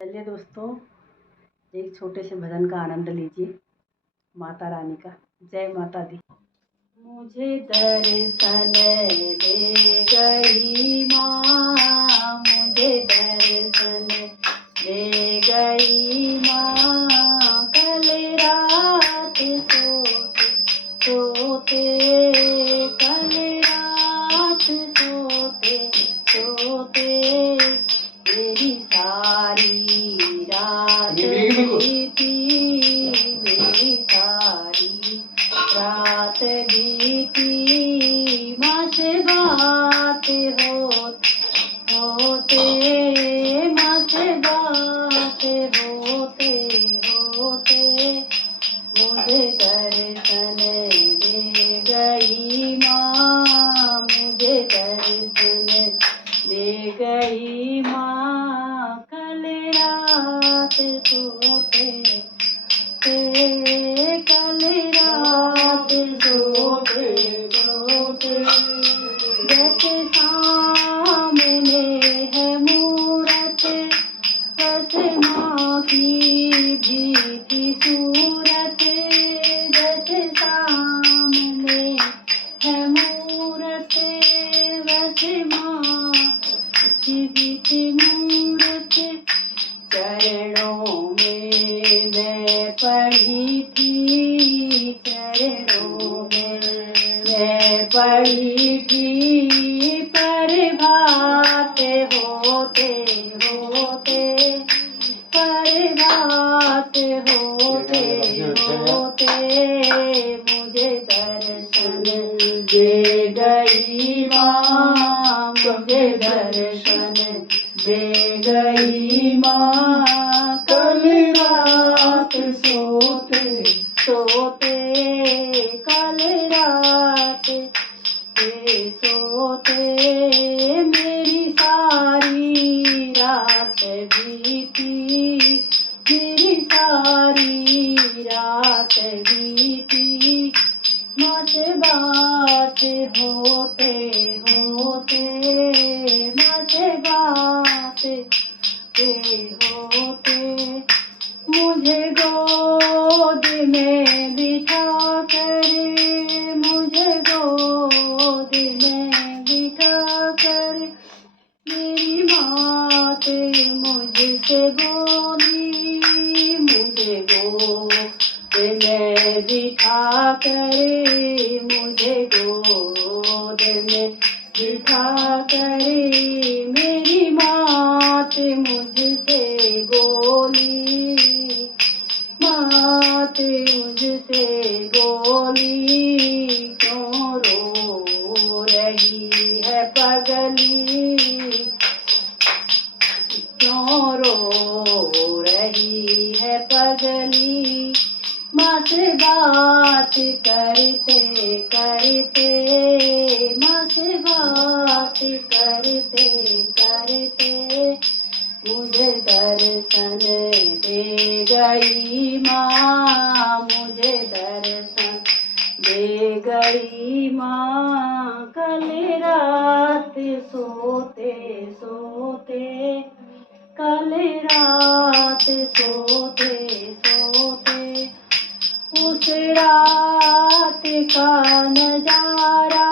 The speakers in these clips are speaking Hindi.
चलिए दोस्तों, एक छोटे से भजन का आनंद लीजिए माता रानी का। जय माता दी। मुझे दर्शन दे गई माँ, मुझे दर्शन दे गई माँ। कल रात सोते सोते, कल रात सोते सोते मेरी सारी रात बीती, मेरी सारी रात बीती। माँ से बात होते, माँ से बात होते होते मुझे दर्शन दे गई माँ, मुझे दर्शन दे गई माँ। कल रात सोते कल रात सोते सोते, जैसे सामने है मूरत, वैसे माँ की भी थी सूरत। जैसे सामने है मूरत, वैसे माँ की भी थी मूरत। चरणों में मैं पड़ी थी, चरणों में मैं पड़ी थी। प्रभात होते होते, प्रभात होते होते मुझे दर्शन दे गई माँ, मुझे दर्शन दे गई माँ। कल रात सोते सोते, कल रात सोते मेरी सारी रात बीती, मेरी सारी रात बीती। माँ से बात होते होते, माँ से बात होते मुझे गोद में बिठा कर, मुझे गोद में बिठा कर मेरी मात मुझसे बोली। मुझे गोद में बिठा कर, मुझे गोद में बिठा कर मेरी मात मुझसे बोली, मात मुझसे बोली। क्यों रो रही है पगली, क्यों रो रही है पगली। माँ से बात करते करते, माँ से बात करते करते मुझे दर्शन दे गई माँ, मुझे दर्शन दे गई माँ। कल रात सोते सोते, कल रात सोते सोते उस रात का नजारा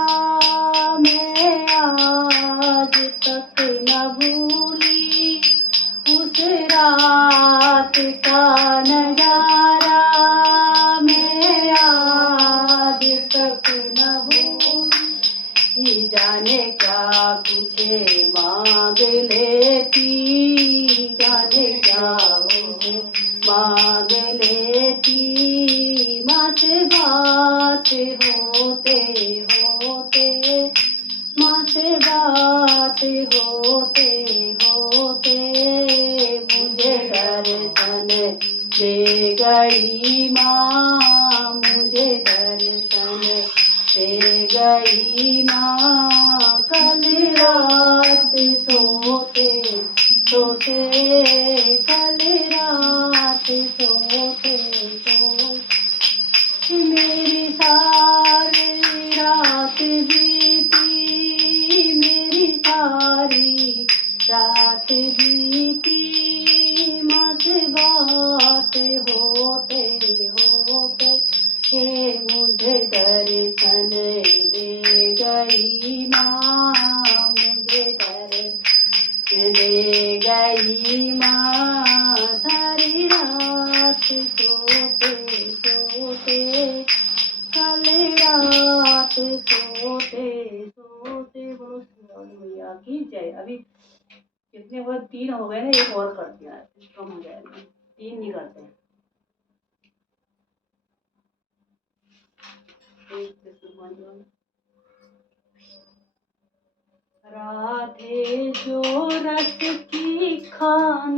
मैं आज तक न भूली। उस रात का नजारा मैं आज तक न भूली। जाने क्या कुछ मांग लेती, जाने क्या कुछ मांग लेती। माँ से बात होते होते, माँ से बात होते होते मुझे दर्शन दे गई माँ, मुझे दर्शन दे गई माँ। कल रात सोते सोते, कल रात सोते सोते मेरी सारी रात बीती, मेरी सारी रात बीती। दर्शन दे गई माँ, मुझे दर्शन दे गई माँ। सारी रात सोते सोते, कल रात सोते सोते। बोलो भैया की जय। अभी कितने हुए? 3 हो गए ना, एक और कर दिया, कम हो जाएगा। 3 नहीं करते हैं। राधे जो रस की खान